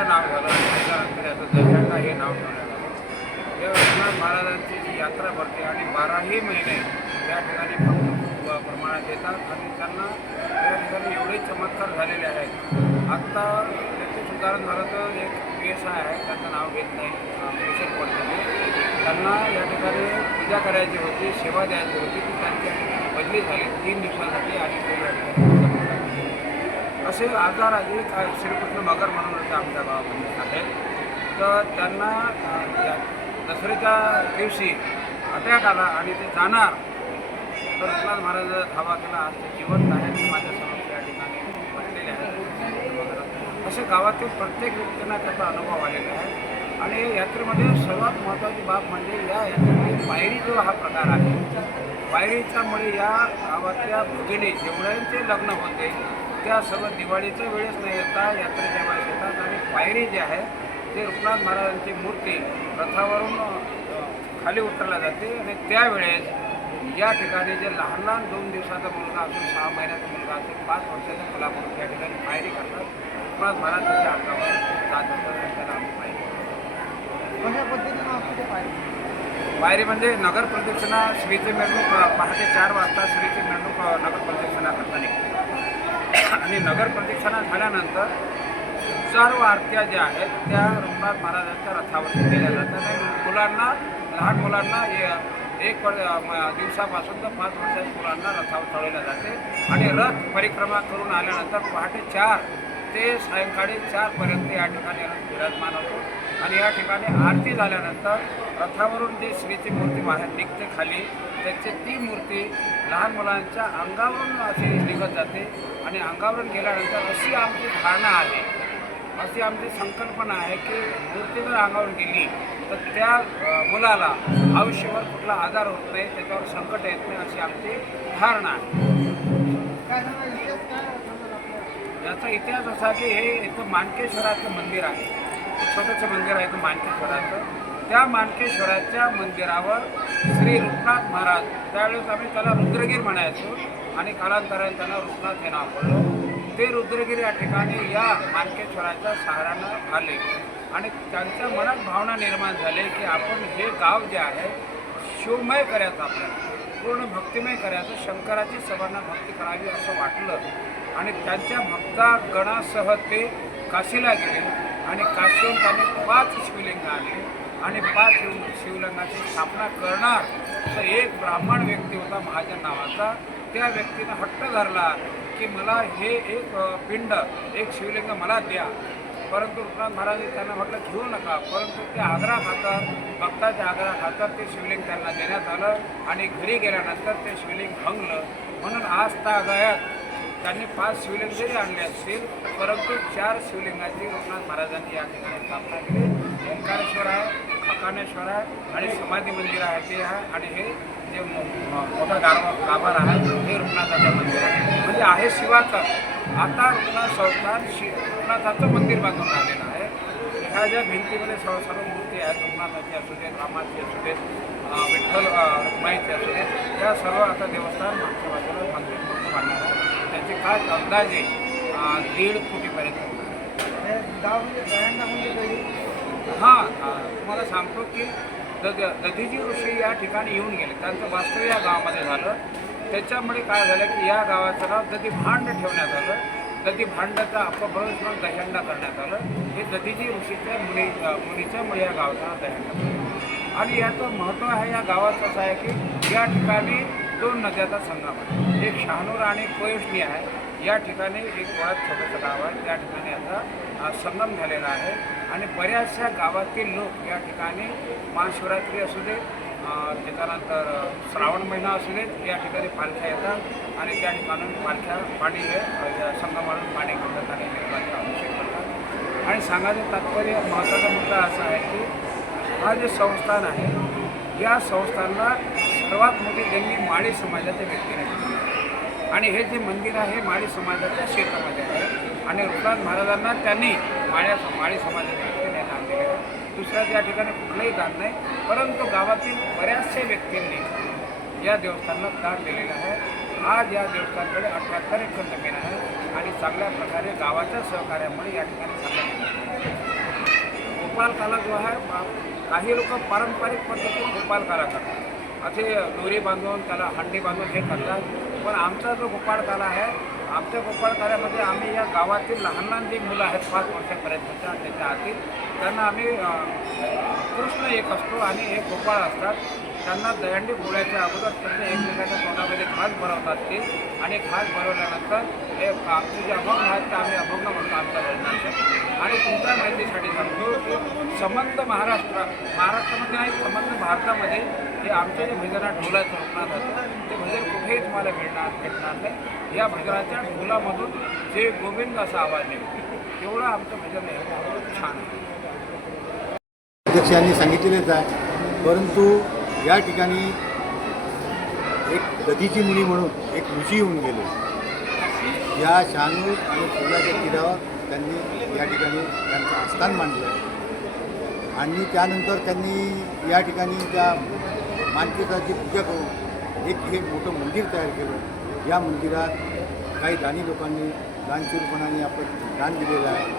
दधी नाव झालं त्याच्यानंतर याचं हे नाव ठेवण्यात आलं. या महाराजांची जी यात्रा भरते आणि बाराही महिने या ठिकाणी भक्त खूप प्रमाणात येतात आणि त्यांना त्या ठिकाणी एवढे चमत्कार झालेले आहेत. आत्ता त्याचं उदाहरण झालं तर एक पी एस आय आहे त्यांचं नाव घेत नाही. पेशंट पडते त्यांना या ठिकाणी पूजा करायची होती सेवा द्यायची होती. ती त्यांच्या बदली झाली. तीन दिवसांसाठी आणि ते या ठिकाणी असे आजार आधी काय श्रीकृष्ण मगर म्हणून होते आमच्या गावामध्ये. आहेत तर त्यांना दसऱ्याच्या दिवशी अटॅक आला आणि ते जाणार. तर रघुनाथ महाराज धावा केला आज ते जिवंत आहेत ते माझ्यासमोर या ठिकाणी बसलेले आहेत. असे गावातील प्रत्येक व्यक्तींना त्याचा अनुभव आलेला आहे. आणि यात्रेमध्ये सर्वात महत्त्वाची बाब म्हणजे या यात्रेमध्ये पायरी जो हा प्रकार आहे पायरीच्यामुळे या गावातल्या भगिनी जेवढ्यांचे लग्न होते त्या सर्व दिवाळीच्या वेळेस न येता यात्रेच्या वेळेस येतात आणि पायरी जी आहे ते रुपनाथ महाराजांची मूर्ती रथावरून खाली उतरल्या जाते आणि त्यावेळेस या ठिकाणी जे लहान लहान दोन दिवसाचा मुलगा असून सहा महिन्याचा मुलगा असेल पाच वर्षाचा मुलाकडून या ठिकाणी पायरी करतात रुपनाथ महाराजांच्या अंगावर जात होतात त्याला आम्ही पायरी कशा पद्धतीनं असतो ते पायरी. पायरी म्हणजे नगर प्रदक्षिणा श्रीची मिरवणूक पहाटे चार वाजता श्रीची मिरवणूक नगर प्रदक्षिणा करता निघते. आणि नगर प्रदक्षिणा झाल्यानंतर सर्व आरत्या ज्या आहेत त्या रघुनाथ महाराजांच्या रथावरती केल्या जातात. आणि मुलांना लहान मुलांना एक म- दिवसापासून तर पाच वर्षाच्या मुलांना रथावर चढवल्या जाते. आणि रथ परिक्रमा करून आल्यानंतर पहाटे चार ते सायंकाळी चारपर्यंत या ठिकाणी रथ विराजमान होतो. आणि या ठिकाणी आरती झाल्यानंतर रथावरून जी श्रीची मूर्ती बाहेर निघते खाली त्याची ती मूर्ती लहान मुलांच्या अंगावरून अशी निघत जाते. आणि अंगावरून गेल्यानंतर अशी आमची धारणा आहे अशी आमची संकल्पना आहे की मूर्ती जर अंगावरून गेली तर त्या मुलाला आयुष्यभर कुठला आजार होत नाही त्याच्यावर संकट येत नाही अशी आमची धारणा आहे? याचा इतिहास असा की हे इथं मानकेश्वराचं मंदिर आहे. छोटंसं मंदिर आहे इथं मानकेश्वराचं. त्या मानकेश्वराच्या मंदिरावर श्री रुपनाथ महाराज त्यावेळेस आम्ही त्याला रुद्रगीर म्हणायचो आणि कालांतराने त्यांना रुपनाथ हे नाव पडलं. ते रुद्रगिरी या ठिकाणी या मानकेश्वराच्या सहारानं आले. आणि त्यांच्या मनात भावना निर्माण झाली की आपण हे गाव जे आहे शिवमय करायचं आपल्याला. पूर्ण भक्तिमय करायचं. शंकराची सर्वांना भक्ती करावी असं वाटलं. आणि त्यांच्या भक्ता गणासह ते काशीला गेले. आणि काशीहून पाच शिवलिंग आले आणि पाच शिव शिवलिंगाची स्थापना करणार. तर एक ब्राह्मण व्यक्ती होता महाजन नावाचा. त्या व्यक्तीनं हट्ट धरला की मला हे एक पिंड एक शिवलिंग मला द्या. परंतु रुपनाथ महाराज त्यांना म्हटलं घेऊ नका. परंतु ते आग्रा खातात भक्ताच्या आग्रा खातात ते शिवलिंग त्यांना देण्यात आलं आणि घरी गेल्यानंतर ते शिवलिंग भंगलं म्हणून आज त्या गयात त्यांनी पाच शिवलिंग जरी आणले असतील परंतु चार शिवलिंगाची रुपनाथ महाराजांनी या ठिकाणी स्थापना केली. ओंकारेश्वर आहे अकानेश्वर आहे आणि समाधी मंदिर आहे ते आहे. आणि हे जे मो- मोठा गारवा गाभार आहे हे रुग्णाथाचं मंदिर आहे. म्हणजे आहे शिवाचं. आता रुग्णाथ संस्थान शि रुग्णाथाचं मंदिर बांधून राहिलेलं आहे. एखाद्या ज्या भिंतीमध्ये सर्व सर्व मूर्ती आहेत रुग्णाथाची असू देत रामाची असू देत विठ्ठल रुग्णाईची असू देत या सर्व आता देवस्थान मागच्या बाजूला मंदिर मोठं बांधणार आहे. त्याची खास अंदाजे दीड कोटीपर्यंत. हे म्हणजे म्हणजे हां तुम्हाला सांगतो की दद दधीजी ऋषी या ठिकाणी येऊन गेले. त्यांचं वास्तव्य या गावामध्ये झालं. त्याच्यामुळे काय झालं की या गावाचं नाव दधी भांड ठेवण्यात आलं. दधी भांडाचा अपभ्रंश म्हणून दह्यांडा करण्यात आलं. हे दधीजी ऋषीच्या मुली अं, मुलीच्यामुळे या गावाचं दह्यांडा. पडलं. आणि याचं महत्त्व आहे या गावाचं असं आहे की या ठिकाणी दोन नद्याचा संगम आहे. एक शहानूर आणि कोयष्णी आहे. या ठिकाणी एक मुळात छोटंसं गाव आहे. त्या ठिकाणी आता संगम झालेला आहे. आणि बऱ्याचशा गावातील लोक या ठिकाणी महाशिवरात्री असू दे त्याच्यानंतर श्रावण महिना असू देत या ठिकाणी पालख्या येतात. आणि त्या ठिकाणून पालख्या पाणी संगमावरून पाणी घेतात आणि देवाचा अभिषेक करतात. आणि सांगायचं तात्पर्य महत्त्वाचा मुद्दा असा आहे की हा जे संस्थान आहे या संस्थांना सर्वात मोठी देणगी माळी समाजाच्या व्यक्तीने दिली आणि हे जे मंदिर आहे माळी समाजाच्या क्षेत्रामध्ये आहे. आणि रुपनाथ महाराजांना त्यांनी माळ्या माळी समाजाच्या व्यक्तीने दान दिले. आहे दुसऱ्या त्या ठिकाणी कुठलंही दान नाही परंतु गावातील बऱ्याचशा व्यक्तींनी या देवस्थानला दान दिलेलं आहे. आज या देवस्थानकडे अठ्याहत्तर एकर जमीन आहे आणि चांगल्या प्रकारे गावाच्या सहकार्यामुळे या ठिकाणी चांगल्या गोपाल काला जो आहे काही लोक पारंपरिक पद्धतीने गोपाल काला करतात. असे दोरी बांधून त्याला हंडी बांधून हे करतात. पण आमचा जो गोपाळ काला आहे आमच्या गोपाळ काल्यामध्ये आम्ही या गावातील लहान लहान जे मुलं आहेत पाच वर्षापर्यंतच्या त्याच्या आतील त्यांना आम्ही कृष्ण एक असतो आणि एक गोपाळ असतात. त्यांना दहंडी फोडायच्या अगोदर त्यांना एकमेकाच्या तोंडामध्ये घास भरवतात ते आणि घास भरवल्यानंतर हे आमचे जे अभंग आहेत ते आम्ही अभंग म्हणतो आमच्या भजनाचे आणि तुमच्या माहितीसाठी सांगतो की संबंध महाराष्ट्र महाराष्ट्रामध्ये आणि संबंध भारतामध्ये हे आमच्या जे भजन आहे ढोलाचं होतं ते भजन कुठेही तुम्हाला मिळणार भेटणार नाही. या भजनाच्या ढोलामधून जे गोविंद असा आवाज निघतो तेवढं आमचं भजन आहे. छान आहे. अध्यक्षांनी सांगितलेलेच आहे. परंतु या ठिकाणी एक दधीची मुली म्हणून एक ऋषी होऊन गेले. या शहाणू आणि फुलाच्या तीरावर त्यांनी या ठिकाणी त्यांचं आस्थान मांडलं. आणि त्यानंतर त्यांनी या ठिकाणी त्या मानकेताची पूजा करून एक हे मोठं मंदिर तयार केलं. या मंदिरात काही दानी लोकांनी दानशूरपणाने आपण दान दिलेलं आहे.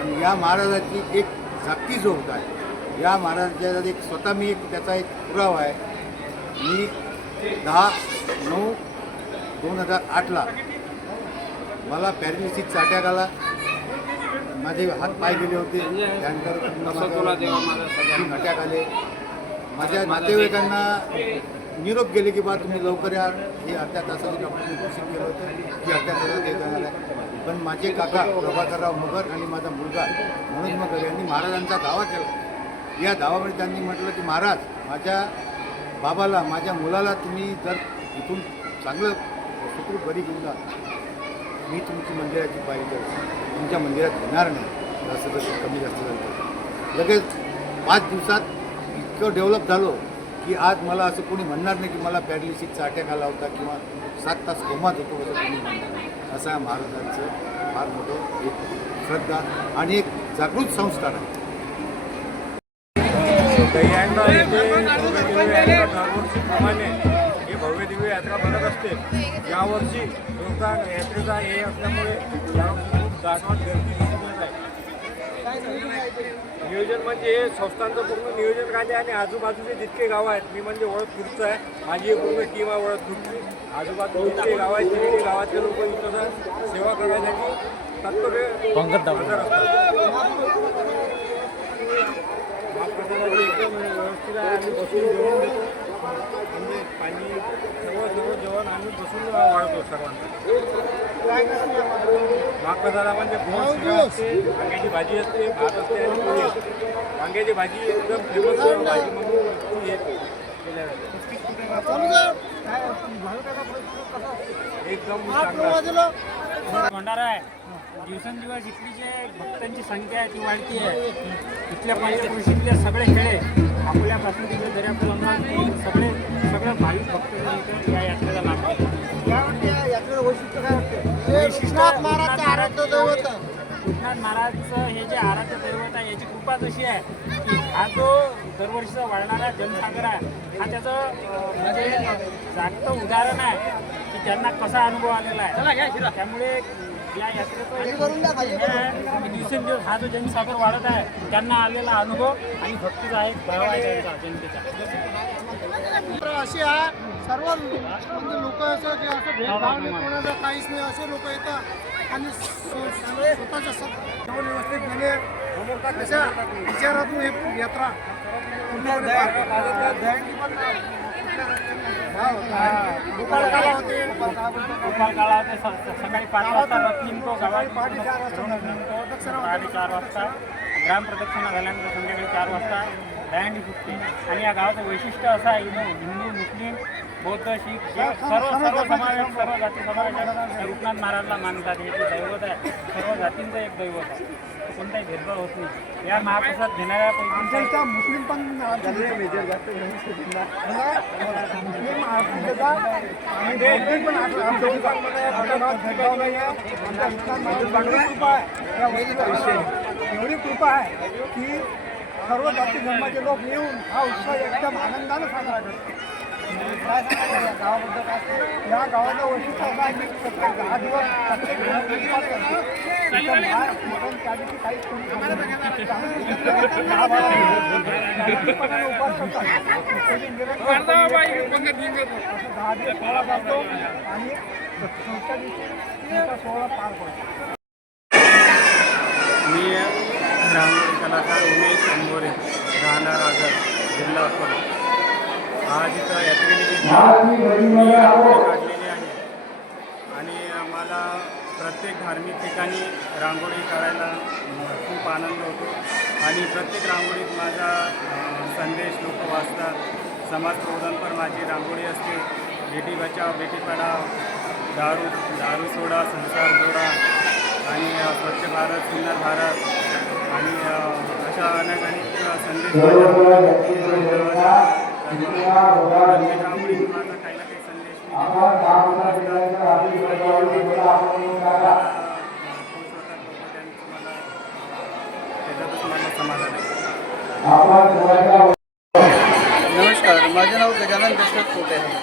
आणि या महाराजाची एक जागती जोगत आहे या महाराजाचा एक स्वतः मी एक त्याचा एक पुरावा आहे. मी दहा नऊ दोन हजार आठला मला पॅरेलिसिसचा अटॅक आला माझे हात पाय गेले होते. त्यानंतर अटॅक आले. माझ्या नातेवाईकांना निरोप गेले की बा तुम्ही लवकर या. हे अर्ध्या तासाची डॉक्टरने घोषित केलं होतं. की अर्ध्या तासात हे जाणार आहे. पण माझे काका प्रभाकरराव मगर आणि माझा मुलगा मनोज मगर यांनी महाराजांचा दावा केला. या दावामध्ये त्यांनी म्हटलं की महाराज माझ्या बाबाला माझ्या मुलाला तुम्ही जर इथून चांगलं सुखरूप बरी घेऊन जा मी तुमची मंदिराची पाहिजे तर तुमच्या मंदिरात येणार नाही. जास्त जसं कमी जास्त झालं. लगेच पाच दिवसात इतकं डेव्हलप झालो की आज मला असं कोणी म्हणणार नाही की मला पॅरालिसिसचा अटॅक आला होता किंवा सात तास कोमात होतो असं कोणी म्हणणार असं महाराजांचं फार मोठं एक श्रद्धा आणि एक जागृत संस्कार आहे. दहीहंडा येथे दरवर्षीप्रमाणे ही भव्यदिव्य यात्रा भरत असते. यावर्षी दुर्गा यात्रेचा हे असल्यामुळे खूप जागवाट गर्दी आहे. नियोजन म्हणजे हे संस्थांचं पूर्ण नियोजन राहते आणि आजूबाजूचे जितके गाव आहेत मी म्हणजे ओळखपूरचं आहे. माझी एक पूर्ण टीम आहे ओळखपूरची आजूबाजूचे जितके गाव आहेत तितके गावातले लोक इथं सेवा करण्यासाठी तात्पर्य हजर असतात. एकदम व्यवस्थित आहे आम्ही बसून जेवण देतो म्हणजे पाणी सर्व सर्व जेवण आम्ही बसून वाढतो सर्वांना म्हणजे गोड असते वांग्याची भाजी असते भात असते आणि पोळी असते वांग्याची भाजी एकदम फेमस भाजी म्हणून ती एकदम चांगला भंडारा आहे. दिवसेंदिवस इथली जे भक्तांची संख्या आहे ती वाढती आहे. इथल्या पंचकृषीतले सगळे खेळे अकोल्यापासून तिथे दर्यापूर सगळे सगळे भाविक भक्त या यात्रेला या यात्रेचं वैशिष्ट्य काय वाटते विश्वनाथ महाराजचं आराध्य दैवत आहे. महाराजचं हे जे आराध्य दैवत आहे याची कृपा जशी आहे की हा जो दरवर्षीचा वाढणारा जनसागर आहे हा त्याचं म्हणजे जागतं उदाहरण आहे की त्यांना कसा अनुभव आलेला आहे. त्यामुळे या यात्रेचं हे दिवसेंदिवस हा जो जनसागर वाढत आहे त्यांना आलेला अनुभव आणि भक्तीचा आहे त्यांचा जनतेचा. अशी आहे सर्व म्हणजे लोक असं जे असं भेदभाव नाही कोणाचा काहीच नाही असे लोक येतात आणि स्व- स्वतःच्या व्यवस्थित दिले अशा विचारातून हे यात्रा. पूर्णपणे पार काळा ते सकाळी पाच वाजता रथ निघतो गावात पहाटे चार वाजता निघतो पहाटे चार वाजता ग्राम प्रदक्षिणा झाल्यानंतर संध्याकाळी चार वाजता दहीहंडी फुटते आणि या गावाचं वैशिष्ट्य असं आहे इथं हिंदू मुस्लिम बौद्ध शीख सर्व सर्व समावेश सर्व जाती समावेश रूपनाथ महाराजला मानतात हे जे दैवत आहे सर्व जातींचं एक दैवत आहे कोणताही भेदभाव होत नाही. या महाप्रसाद घेणाऱ्या आमच्या पैकी इथं मुस्लिम पण मुस्लिम एवढी कृपा आहे या वैदिक विषयी एवढी कृपा आहे की सर्व जाती धर्माचे लोक येऊन हा उत्सव एकदम आनंदाने साजरा करतात. काय सांगायचं? या गावाबद्दल काय? या गावाचं वैशिष्ट्य असं आहे की प्रत्येक दहा दिवस प्रत्येक मी कलाकार उमेश अंबोरे राहणार आगर जिल्हा अकोला. आज इथं रांगोळी काढलेली आहे. आणि मला प्रत्येक धार्मिक ठिकाणी रांगोळी काढायला अं, खूप आनंद होतो आणि प्रत्येक रांगोळीत माझा संदेश लोक वाचतात समाज प्रबोधनपर माझी रांगोळी असते बेटी बचाव बेटी पढाव दारू दारू सोडा संसार जोडा आणि स्वच्छ भारत सुंदर भारत आणि अशा अनेक अनेक संदेश माझ्या प्रत्येक नमस्कार माझे नाव गजानन दशरथ कोटे आहे.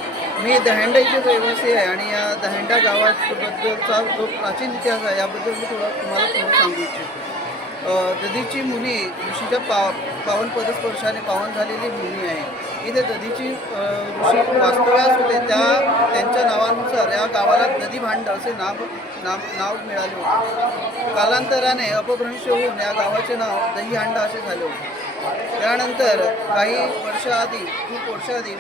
मी दहेंड्याचे रहिवासी आहे आणि या दहेंडा गावाबद्दलचा जो प्राचीन इतिहास आहे याबद्दल मी थोडा तुम्हाला थोडं सांगू इच्छितो. दधीची मुनी ऋषीच्या पा पावन पदस्पर्शाने पावन झालेली मुनी आहे. इथे नदीची ऋषी वास्तव्यास होते त्या त्यांच्या नावानुसार या गावाला नदी भांड असे नाव नाम नाव मिळाले होते. कालांतराने अपभ्रंश होऊन या गावाचे नाव दहीहांड असे झाले होते. त्यानंतर काही वर्षाआधी खूप वर्षाआधी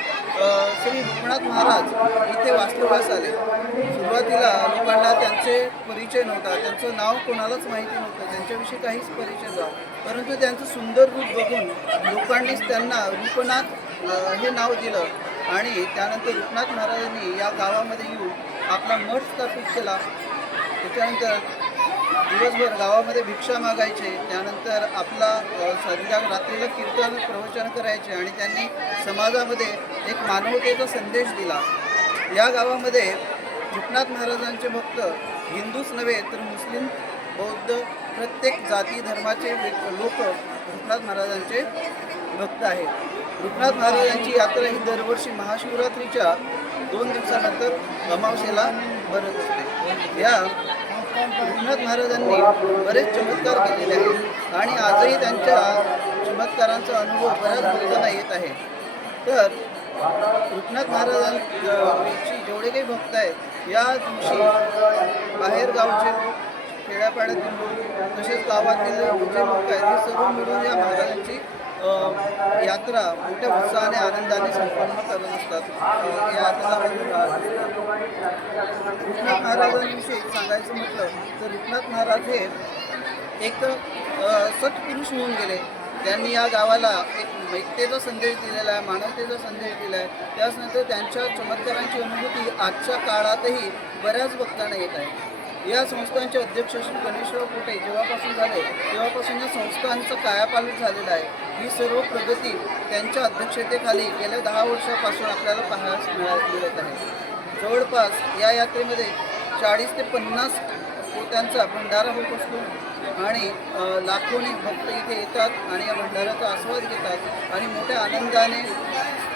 श्री रुक्नाथ महाराज इथे वास्तव्यास आले. सुरुवातीला लोकांना त्यांचे परिचय नव्हता त्यांचं नाव कोणालाच माहिती नव्हतं त्यांच्याविषयी काहीच परिचय नव्हता. परंतु त्यांचं सुंदर रूप बघून लोकांनीच त्यांना रूपनाथ हे नाव दिलं. आणि त्यानंतर रुक्नाथ महाराजांनी या गावामध्ये येऊन आपला मठ स्थापित केला. त्याच्यानंतर दिवसभर गावामध्ये भिक्षा मागायचे. त्यानंतर आपला संध्या रात्रीला कीर्तन प्रवचन करायचे आणि त्यांनी समाजामध्ये एक मानवतेचा संदेश दिला. या गावामध्ये रुपनाथ महाराजांचे भक्त हिंदूच नव्हे तर मुस्लिम बौद्ध प्रत्येक जाती धर्माचे लोक रुपनाथ महाराजांचे भक्त आहेत रुपनाथ महाराजांची यात्रा ही दरवर्षी महाशिवरात्रीच्या दोन दिवसानंतर अमावस्येला भरत असते. या रुपनाथ महाराजांनी बरेच चमत्कार केलेले आहेत आणि आजही त्यांच्या चमत्कारांचा अनुभव बऱ्याच भक्तांना येत आहे. तर रुपनाथ महाराजांची जेवढे काही भक्त आहेत या दिवशी बाहेर गावचे लोक खेड्यापाड्यातील लोक तसेच गावातील जे लोक आहेत हे सर्व मिळून या महाराजांची यात्रा मोठ्या उत्साहाने आनंदाने संपन्न करत असतात. अ, या रुपनाथ महाराजांविषयी सांगायचं म्हटलं तर रुपनाथ महाराज हे एक सत्पुरुष होऊन गेले. त्यांनी या गावाला एक मैत्रेचा संदेश दिलेला आहे मानवतेचा संदेश दिला आहे त्याचनंतर त्यांच्या चमत्कारांची अनुभूती आजच्या काळातही बऱ्याच भक्तांना येत आहे. या संस्थांचे अध्यक्ष श्री गणेशराव कुटे जेव्हापासून झाले तेव्हापासून या संस्थांचं कायापालट झालेलं आहे. ही सर्व प्रगती त्यांच्या अध्यक्षतेखाली गेल्या दहा वर्षापासून आपल्याला पाहायला मिळा मिळत आहे. जवळपास या यात्रेमध्ये चाळीस ते पन्नास कोट्यांचा भंडारा होत असतो आणि लाखोनी भक्त इथे येतात आणि या भंडाऱ्याचा आस्वाद घेतात आणि मोठ्या आनंदाने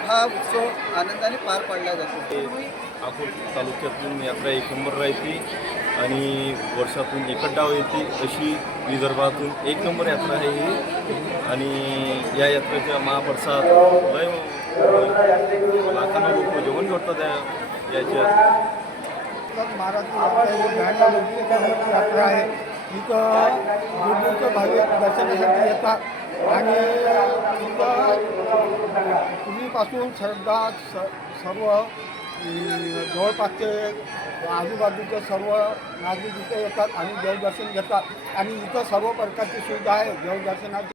हा उत्सव आनंदाने पार पाडला जातो. अकोट तालुक्यातून यात्रा एकंबर राहते आणि वर्षातून एकच डाव येते अशी विदर्भातून एक नंबर यात्रा आहे ही. आणि या यात्रेच्या महाप्रसाद लय लाखांना लोक जेवण करतात या याच्यात. तर यात्रा आहे. इथं दूरदूरचे भाविक दर्शनासाठी येतात. आणि इथं पूर्वीपासून श्रद्धा स सर्व जवळपासचे आजूबाजूचे सर्व नागरिक इथे येतात आणि देवदर्शन घेतात. आणि इथं सर्व प्रकारची सुविधा आहे. देवदर्शनाची